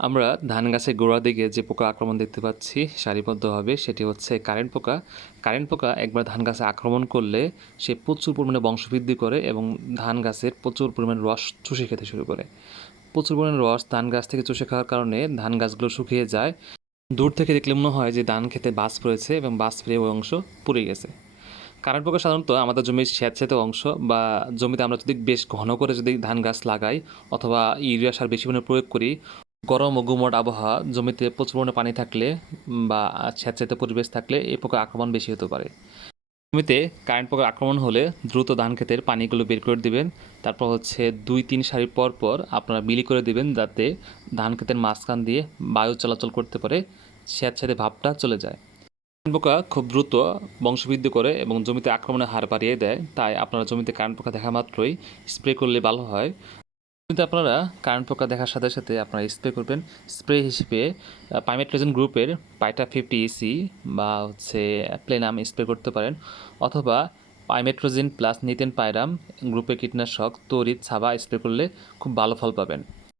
আমরা ধান গাছের গোড়ার দিকে যে পোকা আক্রমণ দেখতে পাচ্ছি সারিবদ্ধভাবে সেটি হচ্ছে কারেন্ট পোকা। কারেন্ট পোকা একবার ধান গাছে আক্রমণ করলে সে প্রচুর পরিমাণে বংশবৃদ্ধি করে এবং ধান গাছের প্রচুর পরিমাণে রস চুষে খেতে শুরু করে। প্রচুর পরিমাণে রস ধান গাছ থেকে চুষে খাওয়ার কারণে ধান গাছগুলো শুকিয়ে যায়। দূর থেকে দেখলে মনে হয় যে ধান খেতে বাজ পড়েছে এবং বাজ পেয়ে ওই অংশ পুড়ে গেছে। কারেন্ট পোকা সাধারণত আমাদের জমির স্যাঁতসেঁতে অংশ বা জমিতে আমরা যদি বেশ ঘন করে যদি ধান গাছ লাগাই অথবা ইউরিয়া সার বেশি পরিমাণে প্রয়োগ করি, গরম ও গুমোট আবহাওয়া, জমিতে প্রচুর পরিমাণে পানি থাকলে বা স্যাঁতসেঁতে পরিবেশ থাকলে এই পোকার আক্রমণ বেশি হতে পারে। জমিতে কারেন্ট পোকার আক্রমণ হলে দ্রুত ধান ক্ষেতের পানিগুলো বের করে দিবেন। তারপর হচ্ছে 2-3 সারি পর পর আপনারা বিলি করে দিবেন যাতে ধান ক্ষেতের মাঝখান দিয়ে বায়ু চলাচল করতে পারে, স্যাঁতসেঁতে ভাবটা চলে যায়। কারেন্ট পোকা খুব দ্রুত বংশবৃদ্ধি করে এবং জমিতে আক্রমণের হার বাড়িয়ে দেয়, তাই আপনারা জমিতে কারেন্ট পোকা দেখা মাত্রই স্প্রে করলে ভালো হয়। জমিতে আপনারা কারেন্ট পোকা দেখার সাথে সাথে আপনারা স্প্রে করবেন। স্প্রে হিসেবে পাইমেট্রোজেন গ্রুপের পাইটা 50 EC বা হচ্ছে প্লেনাম স্প্রে করতে পারেন, অথবা পাইমেট্রোজিন প্লাস নিতেন পাইরাম গ্রুপের কীটনাশক তড়িৎ ছাবা স্প্রে করলে খুব ভালো ফল পাবেন।